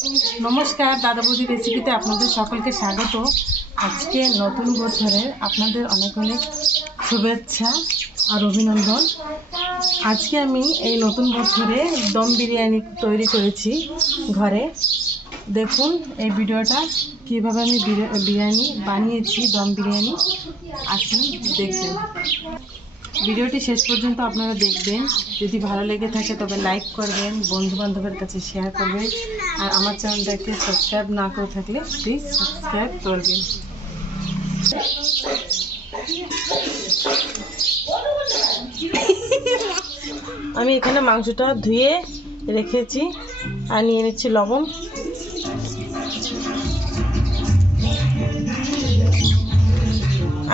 नमस्कार दादा बौदी रेसिपिते आपनादेर सकलके स्वागत। आज के नतून बछरे आपनादेर अनेक अनेक शुभेच्छा और अभिनंदन। आज के आमी एई नतून बछरे दम बिरियानी तैरी करेছি घरे। देखुन এই ভিডিওটা কিভাবে আমি বিরিয়ানি বানিয়েছি, দম বিরিয়ানি। আসুন দেখবেন ভিডিওটি শেষ পর্যন্ত আপনারা দেখবেন। যদি ভালো লেগে থাকে তবে লাইক করবেন, বন্ধু বান্ধবের কাছে শেয়ার করবেন, আর আমার চ্যানেলটাকে সাবস্ক্রাইব না করে থাকলে প্লিজ সাবস্ক্রাইব করবেন। আমি এখানে মাংসটা ধুয়ে রেখেছি আর নিয়ে নিচ্ছি লবণ।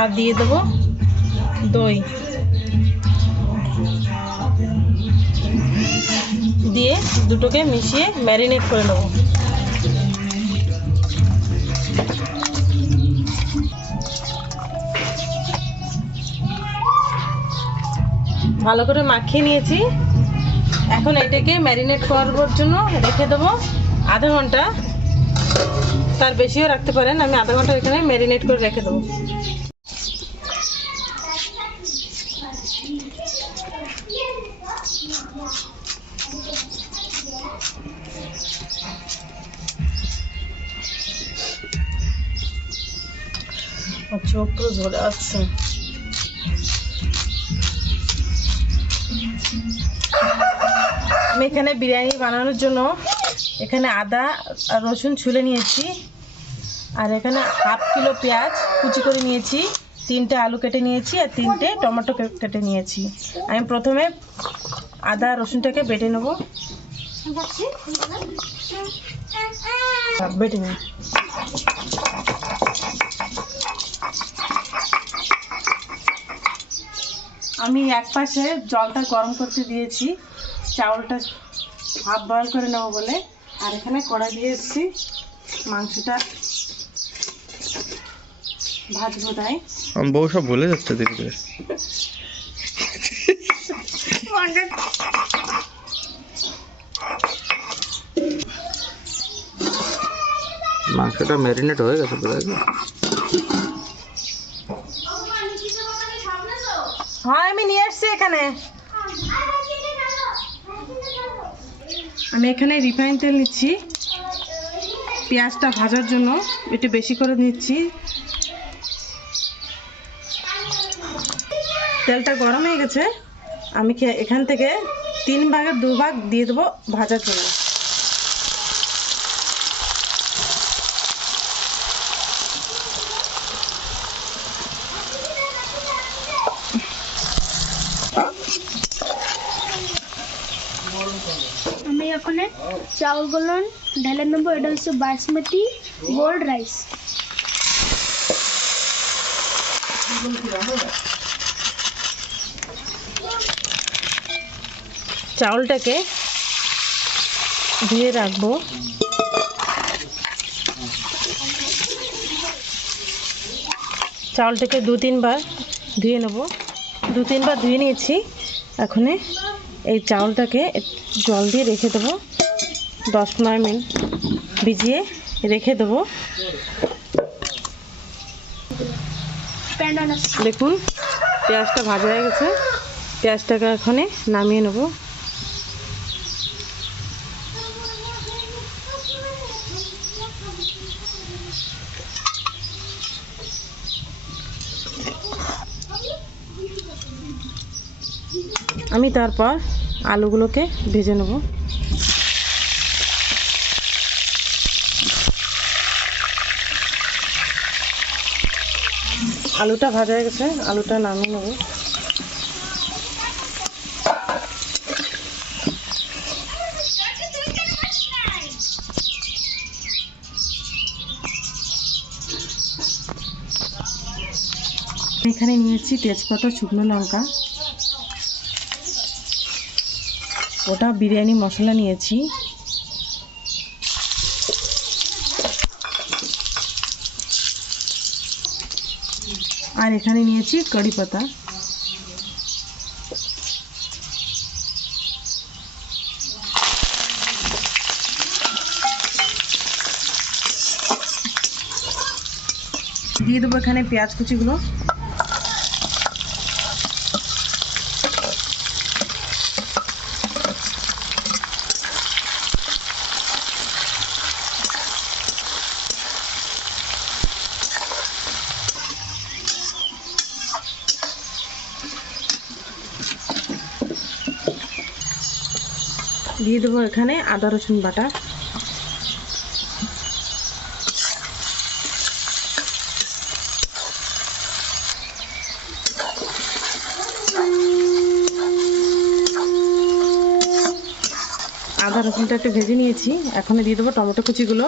আর দিয়ে দেবো দই, দিয়ে দুটোকে মিশিয়ে ম্যারিনেট করে নেব। ভালো করে মাখিয়ে নিয়েছি। এখন এটাকে ম্যারিনেট করার জন্য রেখে দেবো আধা ঘন্টা। তার বেশিও রাখতে পারেন, আমি আধা ঘন্টা এখানে ম্যারিনেট করে রেখে দেবো। চোখ পুরো ঝরে আসছে। আমি এখানে বিরিয়ানি বানানোর জন্য এখানে আদা আর রসুন ছুলে নিয়েছি, আর এখানে হাফ কিলো পেঁয়াজ কুচি করে নিয়েছি, 3টে আলু কেটে নিয়েছি, আর 3টে টমেটো কেটে নিয়েছি। আমি প্রথমে আদা রসুনটাকে বেটে নেব। বেটে নেব। আমি এক পাশে জলটা গরম করতে দিয়েছি, চাউলটা হাফ বয়েল করে নেব বলে। আর এখানে কড়াই দিয়ে এসেছি, মাংসটা ভাজবো। তাই আমি বউ সব বলে যাচ্ছে ধীরে ধীরে। মাংসটা ম্যারিনেট হয়ে গেছে প্রায়। হ্যাঁ আমি নিয়ে আসছি এখানে। আমি এখানে রিফাইন তেল নিচ্ছি পেঁয়াজটা ভাজার জন্য, একটু বেশি করে নিচ্ছি। তেলটা গরম হয়ে গেছে, আমি এখান থেকে 3 ভাগের 2 ভাগ দিয়ে দেবো ভাজার জন্য। আমি এখানে চাউলগুলো ঢেলে নেবো। এটা হচ্ছে বাসমতি গোল্ড রাইস। চাউলটাকে ধুয়ে রাখবো। চাউলটাকে 2-3 বার ধুয়ে নেব। 2-3 বার ধুয়ে নিয়েছি। এখন এই চাউলটাকে জল দিয়ে রেখে দেবো, 10-15 মিনিট ভিজিয়ে রেখে দেবো। দেখুন পেঁয়াজটা ভাজা হয়ে গেছে, পেঁয়াজটাকে এখানে নামিয়ে নেব। আমি তারপর আলুগুলোকে ভেজে নেব। আলুটা ভাজা হয়ে গেছে, আলুটা নামিয়ে নেব। এখানে নিয়েছি তেজপাতা, শুকনো লঙ্কা, ওটা বিরিয়ানি মশলা নিয়েছি, আর এখানে নিয়েছি কারি পাতা। দিয়ে দেবো এখানে পেঁয়াজ কুচিগুলো। দিয়ে দেবো এখানে আদা রসুন বাটা। আদা রসুনটা একটু ভেজে নিয়েছি, এখন দিয়ে দেবো টমেটো কুচিগুলো।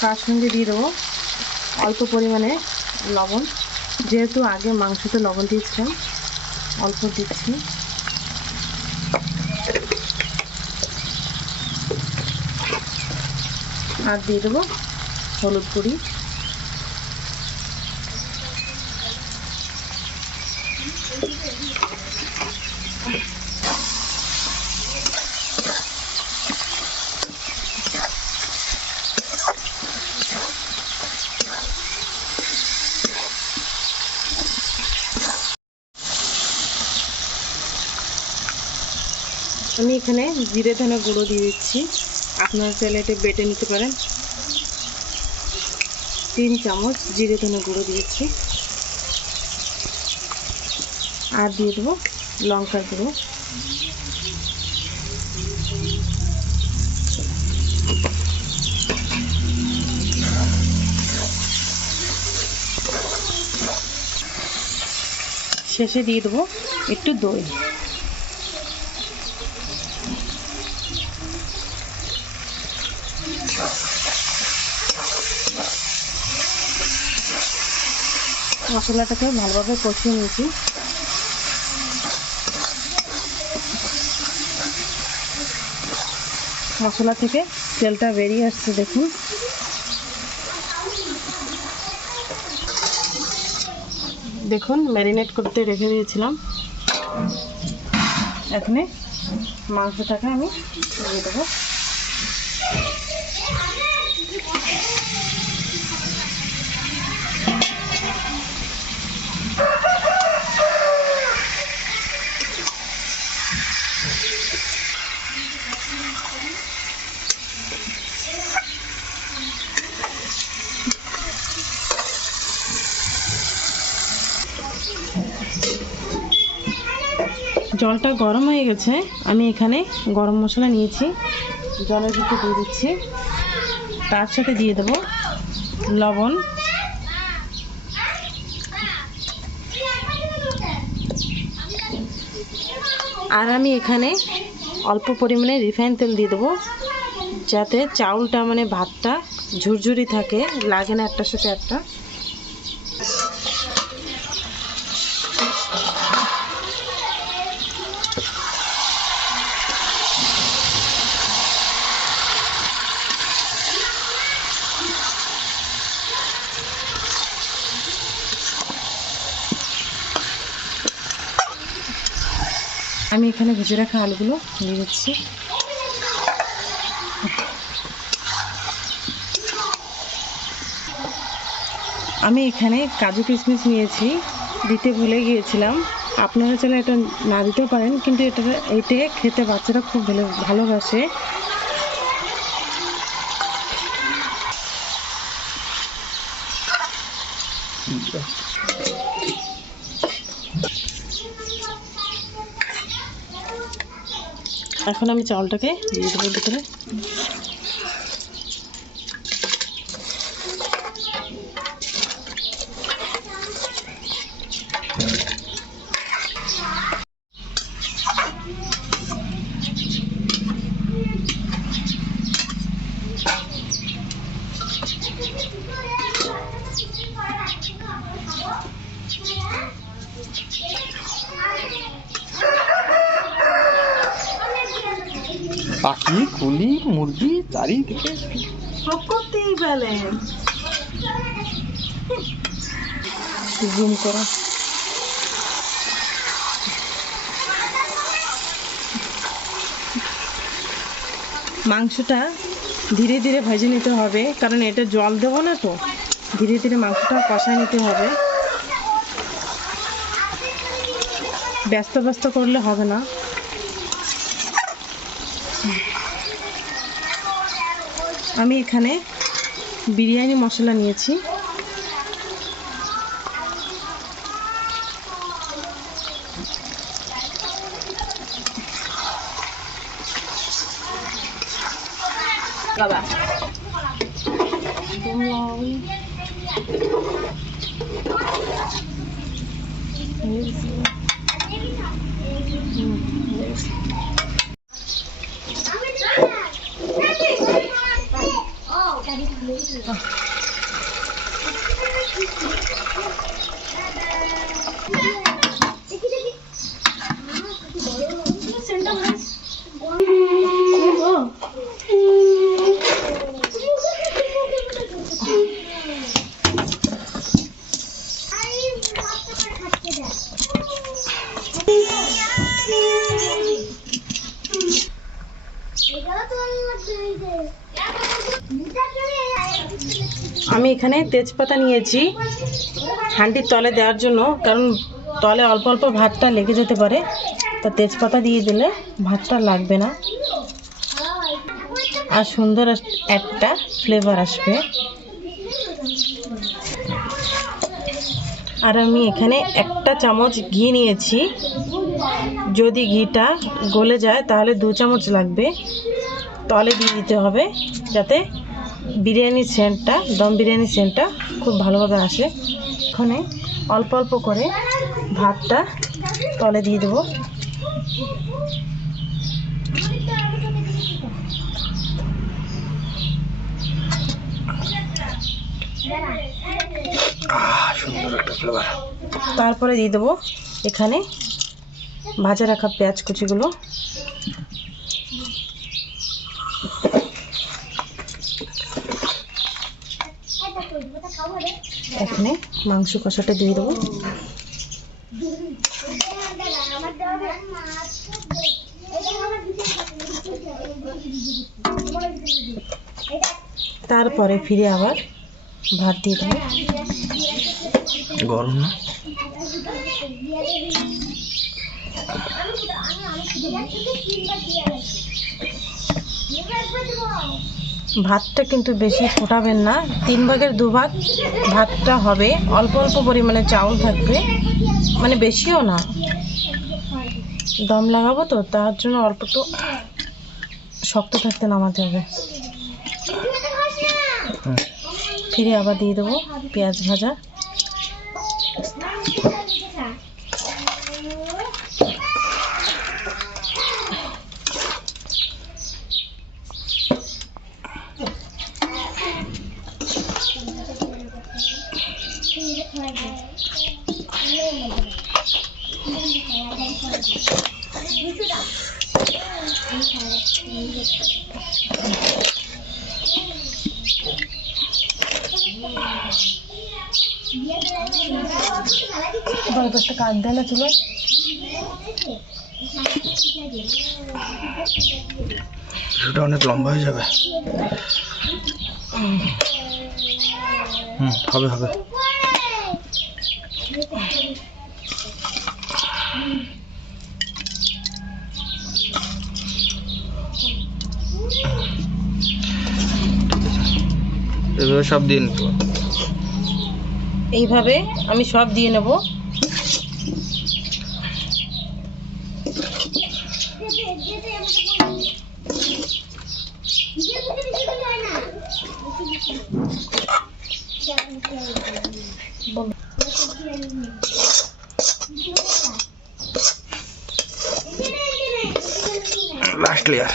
তার সঙ্গে দিয়ে দেবো অল্প পরিমাণে লবণ, যেহেতু আগে মাংসতে লবণ দিয়েছিলাম অল্প দিচ্ছি। আর দিয়ে দেবো হলুদ গুঁড়ি। আমি এখানে জিরে ধনে গুঁড়ো দিয়ে দিচ্ছি, আপনারা চাইলে এটা বেটে নিতে পারেন। 3 চামচ জিরে ধনে গুঁড়ো দিয়েছি। আর দিয়ে দেবো লঙ্কার গুঁড়ো। শেষে দিয়ে দেবো একটু দই। মশলাটাকে ভালোভাবে কষিয়ে নিয়েছি। মশলা থেকে তেলটা বেরিয়ে আসছে, দেখুন। দেখুন ম্যারিনেট করতে রেখে দিয়েছিলাম, এখানে মাংসটাকে আমি দিয়ে দেবো। জলটা গরম হয়ে গেছে, আমি এখানে গরম মশলা নিয়েছি, জলের ভিতরে দিয়ে দিচ্ছি। তার সাথে দিয়ে দেবো লবণ, আর আমি এখানে অল্প পরিমাণে রিফাইন তেল দিয়ে দেবো, যাতে চাউলটা মানে ভাতটা ঝুরঝুরি থাকে, লাগে না একটার সাথে একটা। আমি এখানে ভেজে রাখা আলুগুলো দিয়ে দিচ্ছি। আমি এখানে কাজু কিশমিশ নিয়েছি, দিতে ভুলে গিয়েছিলাম। আপনারা চাইলে এটা না দিতেও পারেন, কিন্তু এটা খেতে বাচ্চারা খুব ভালোবাসে। এখন আমি চাউলটাকে দিয়ে দেবো ভিতরে। পাখি, কুলি, মুরগি চারিদিকে সব করতেই পেলে। জুম করা। মাংসটা ধীরে ধীরে ভেজে নিতে হবে, কারণ এটা জল দেবো না, তো ধীরে ধীরে মাংসটা কষায় নিতে হবে। ব্যস্ত ব্যস্ত করলে হবে না। আমি এখানে বিরিয়ানি মশলা নিয়েছি। বাবা আমি এখানে তেজপাতা নিয়েছি হাঁড়ির তলে দেওয়ার জন্য, কারণ তলে অল্প অল্প ভাতটা লেগে যেতে পারে। তা তেজপাতা দিয়ে দিলে ভাতটা লাগবে না আর সুন্দর একটা ফ্লেভার আসবে। আর আমি এখানে 1 চামচ ঘি নিয়েছি। যদি ঘিটা গলে যায় তাহলে 2 চামচ লাগবে। তলে দিয়ে দিতে হবে যাতে বিরিয়ানির সেন্টটা, দম বিরিয়ানির সেন্টটা খুব ভালোভাবে আসে। এখানে অল্প অল্প করে ভাতটা তলে দিয়ে দেবো। তারপরে দিয়ে দেবো এখানে ভাজা রাখা পেঁয়াজ কুচিগুলো। এখানে মাংস কষাটা দিয়ে দেবো। তারপরে ফিরে আবার ভাত দিয়ে দেবো। গরম না? ভাতটা কিন্তু বেশি ফোটাবেন না, 3 ভাগের 2 ভাগ ভাতটা হবে। অল্প অল্প পরিমাণে চাউল থাকবে, মানে বেশিও না। দম লাগাবো তো, তার জন্য অল্প তো শক্ত থাকতে নামাতে হবে। ফিরে আবার দিয়ে দেবো পেঁয়াজ ভাজা। একটা কাঠ দেয় না চুলো। সেটা অনেক লম্বা হয়ে যাবে। হবে হবে। এভাবে সব দিয়ে নিতে হবে। এইভাবে আমি সব দিয়ে নেব। Last layer.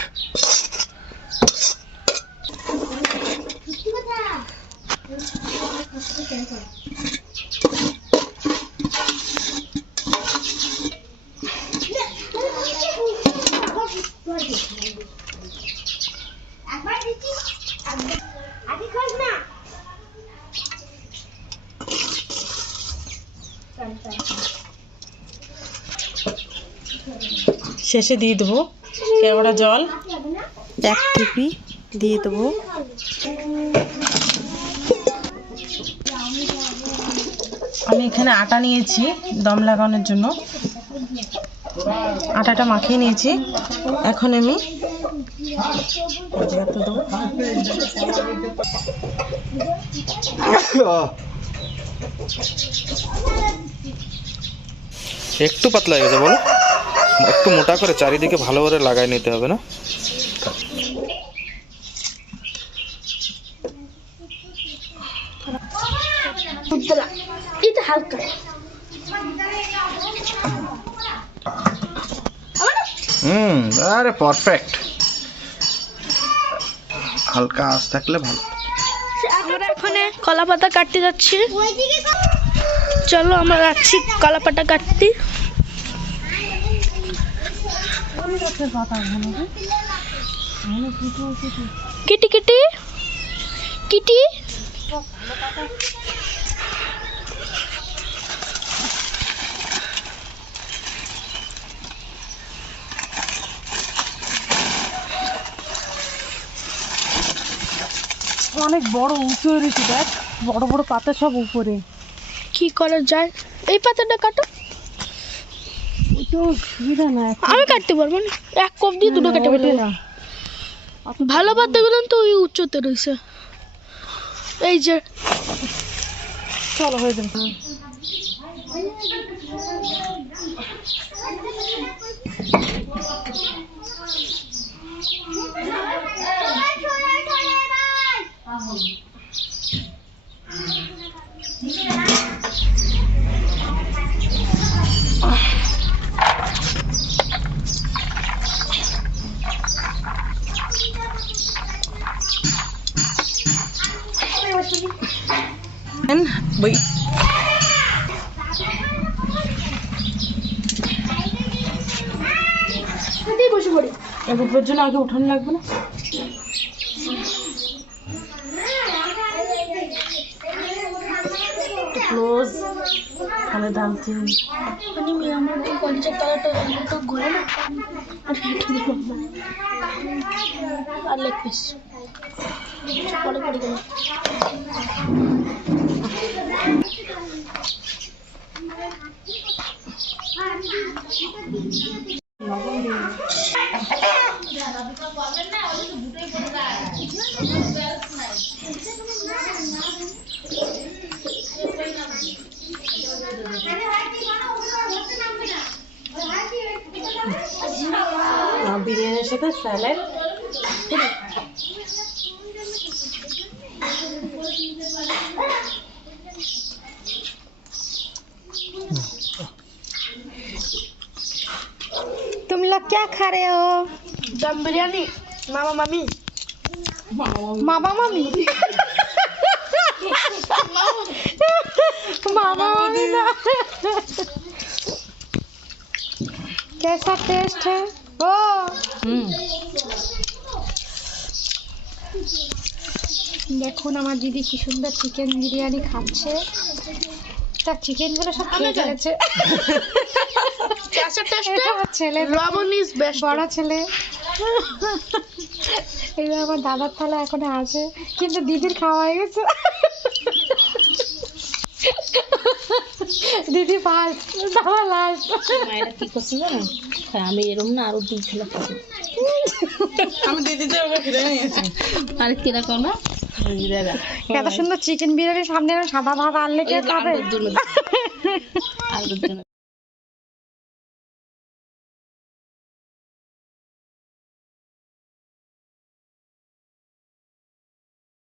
শেষে দিয়ে দেবো কেওড়া জল। এক টিপি দিয়ে দেবো। আমি এখানে আটা নিয়েছি দম লাগানোর জন্য, আটাটা মাখিয়ে নিয়েছি। এখন আমি একটু পাতলা হয়ে গেছে বলো, একটু মোটা করে চারিদিকে ভালো করে লাগাই নিতে হবে না? এটা হালকা আরে পারফেক্ট, হালকা আঁচ থাকলে ভালো। আমরা এখানে কলা পাতা কাটতে যাচ্ছি। চলো আমরা যাচ্ছি কলা পাতা কাটতে। কিটি কিটি কিটি অনেক বড় উঁচু হয়েছে, দেখ বড় বড় পাতা সব উপরে। কি করা যায়? এই পাতাটা কাটো। তো সুবিধা না, আমি কাটতে পারবো না, এক কোপ দিয়ে দুটো কেটে ফেলবো। না ভালো পাতাগুলো তো ওই উচ্চতে রয়েছে। এই যে চলো হয়ে যাবে। Wait. বসে পড়ি। এগুলোর জন্য আগে উঠানো লাগবে না? ক্লোজ তাহলে দালচিনি আমার কলেজের তলাটা একটু ঘোরে না, আর লেগ পিস পরে পড়ে গেল। বিরিয়ানির সাথে স্যালাড। तुम लोग क्या खा रहे हो? दम बिरयानी। मामा मामी मामा मामी मामा मामी ना। कैसा टेस्ट है? ओ দেখুন আমার দিদি কি সুন্দর চিকেন বিরিয়ানি খাচ্ছে। তার চিকেন গুলো সব খেয়ে ফেলেছে। ছেলে লবণ ইজ বেস্ট, বড় ছেলে। এটা আমার দাদার থালা এখনো আছে, কিন্তু দিদির খাওয়া হয়ে গেছে। দিদি ফার্স্ট, দাদা লাস্ট। মায়েরা কি করছে জানো? আমি এরম না আরো 2 খেলা খাবো। আমি দিদিতে ওকে ফিরে নিয়েছি। আর কিরকম না এত সুন্দর চিকেন বিরিয়ানি সামনে সাদা ভাত আনলে কে খাবে? আর